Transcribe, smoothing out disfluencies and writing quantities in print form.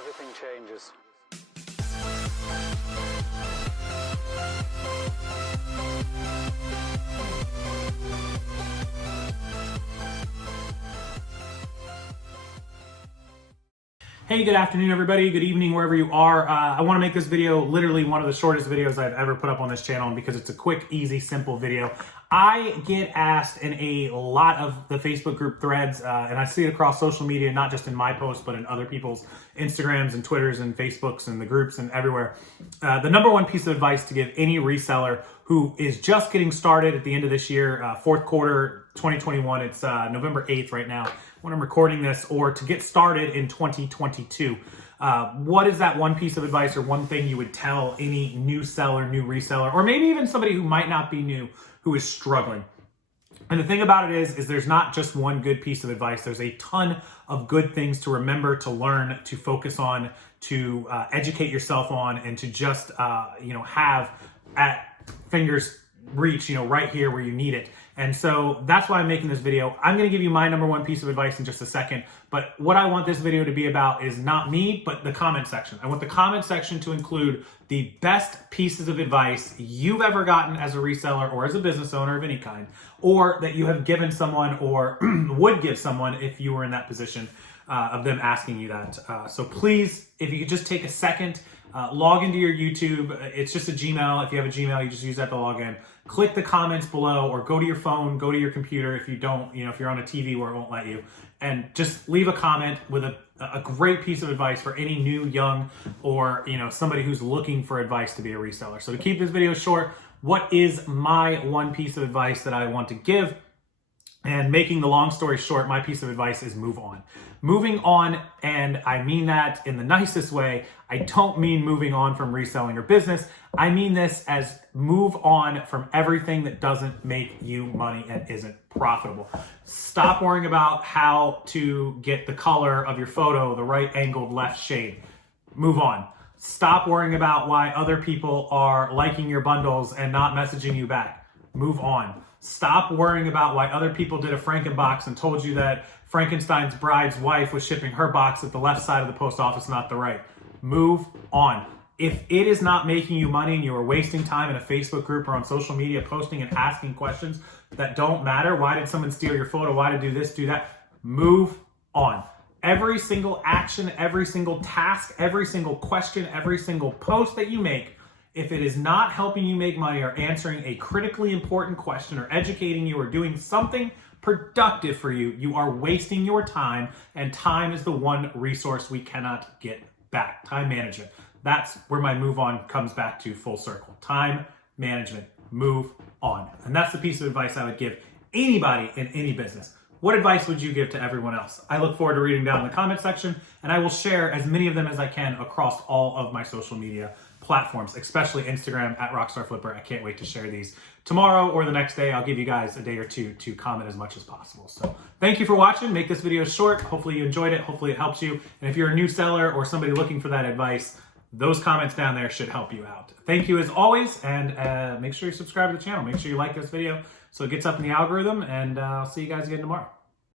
everything changes. Hey, good afternoon, everybody. Good evening, wherever you are. I want to make this video literally one of the shortest videos I've ever put up on this channel because it's a quick, easy, simple video. I get asked in a lot of the Facebook group threads, and I see it across social media, not just in my posts, but in other people's Instagrams and Twitters and Facebooks and the groups and everywhere. The number one piece of advice to give any reseller who is just getting started at the end of this year, fourth quarter 2021, it's November 8th right now when I'm recording this, or to get started in 2022. What is that one piece of advice or one thing you would tell any new seller, new reseller, or maybe even somebody who might not be new, who is struggling? And the thing about it is there's not just one good piece of advice. There's a ton of good things to remember, to learn, to focus on, to educate yourself on, and to just have at fingers reach, right here where you need it. And so that's why I'm making this video. I'm going to give you my number one piece of advice in just a second. But what I want this video to be about is not me, but the comment section. I want the comment section to include the best pieces of advice you've ever gotten as a reseller or as a business owner of any kind, or that you have given someone or would give someone if you were in that position of them asking you that. So please, if you could just take a second, log into your YouTube. It's just a Gmail. If you have a Gmail, you just use that to log in. Click the comments below, or go to your phone, go to your computer if you don't, if you're on a TV where it won't let you, and just leave a comment with a great piece of advice for any new, young, or somebody who's looking for advice to be a reseller. So to keep this video short, what is my one piece of advice that I want to give? And making the long story short, my piece of advice is move on. Moving on, and I mean that in the nicest way. I don't mean moving on from reselling your business. I mean this as move on from everything that doesn't make you money and isn't profitable. Stop worrying about how to get the color of your photo the right angled left shade. Move on. Stop worrying about why other people are liking your bundles and not messaging you back. Move on. Stop worrying about why other people did a Frankenbox and told you that Frankenstein's bride's wife was shipping her box at the left side of the post office, not the right. Move on. If it is not making you money and you are wasting time in a Facebook group or on social media posting and asking questions that don't matter, why did someone steal your photo? Why did do this, do that? Move on. Every single action, every single task, every single question, every single post that you make, if it is not helping you make money or answering a critically important question or educating you or doing something productive for you, you are wasting your time, and time is the one resource we cannot get back. Time management. That's where my move on comes back to full circle. Time management. Move on. And that's the piece of advice I would give anybody in any business. What advice would you give to everyone else? I look forward to reading down in the comment section, and I will share as many of them as I can across all of my social media platforms, especially Instagram at Rockstarflipper. I can't wait to share these tomorrow or the next day. I'll give you guys a day or two to comment as much as possible. So thank you for watching. Make this video short. Hopefully you enjoyed it. Hopefully it helps you. And if you're a new seller or somebody looking for that advice, those comments down there should help you out. Thank you as always, and make sure you subscribe to the channel. Make sure you like this video so it gets up in the algorithm, and I'll see you guys again tomorrow.